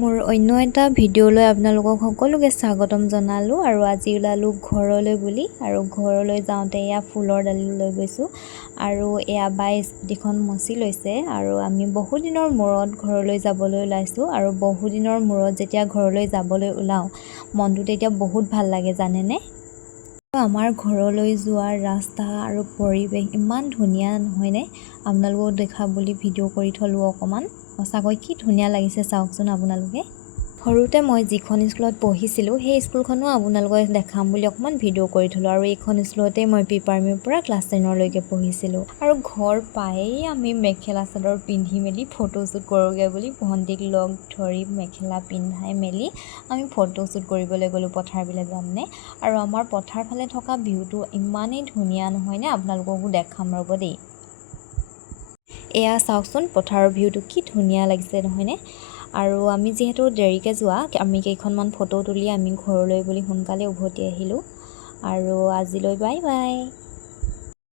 মোৰ অন্য এটা ভিডিঅ'লৈ আপোনালোকক সকলোকে স্বাগতম জনালোঁ আৰু আজি ওলালোঁ ঘৰলৈ বুলি আৰু ঘৰলৈ যাওঁতে এয়া ফুলৰ ডালি লৈ গৈছোঁ আৰু এয়া বাই স্কুটিখন মচি লৈছে আৰু আমি বহু দিনৰ মূৰত ঘৰলৈ যাবলৈ ওলাইছোঁ আৰু বহু দিনৰ মূৰত যেতিয়া ঘৰলৈ যাবলৈ ওলাওঁ মনটো তেতিয়া বহুত ভাল লাগে জানেনে। আমাৰ ঘৰলৈ যোৱাৰ ৰাস্তা আৰু পৰিৱেশ ইমান ধুনীয়া নহয়নে, আপোনালোকক দেখা বুলি ভিডিঅ' কৰি থলোঁ অকণমান। সঁচাকৈ কি ধুনীয়া লাগিছে চাওকচোন আপোনালোকে। সৰুতে মই যিখন স্কুলত পঢ়িছিলোঁ সেই স্কুলখনো আপোনালোকক দেখাম বুলি অকণমান ভিডিঅ' কৰি থলোঁ আৰু এইখন স্কুলতেই মই প্ৰি-প্ৰাইমেৰীৰ পৰা ক্লাছ 10লৈকে পঢ়িছিলোঁ আৰু ঘৰ পায়েই আমি মেখেলা চাদৰ পিন্ধি মেলি ফটোশ্বুট কৰোঁগৈ বুলি ভণ্টিক লগ ধৰি মেখেলা পিন্ধাই মেলি আমি ফটোশ্বুট কৰিবলৈ গ'লোঁ পথাৰবিলাক জাননে। আৰু আমাৰ পথাৰ ফালে থকা ভিউটো ইমানেই ধুনীয়া নহয়নে, আপোনালোককো দেখাম ৰ'ব দেই। এয়া চাওকচোন পথাৰৰ ভিউটো কি ধুনীয়া লাগিছে নহয়নে। আৰু আমি যিহেতু দেৰিকৈ যোৱা আমি কেইখনমান ফটো তুলি আমি ঘৰলৈ বুলি সোনকালে উভতি আহিলোঁ আৰু আজিলৈ বাই বাই।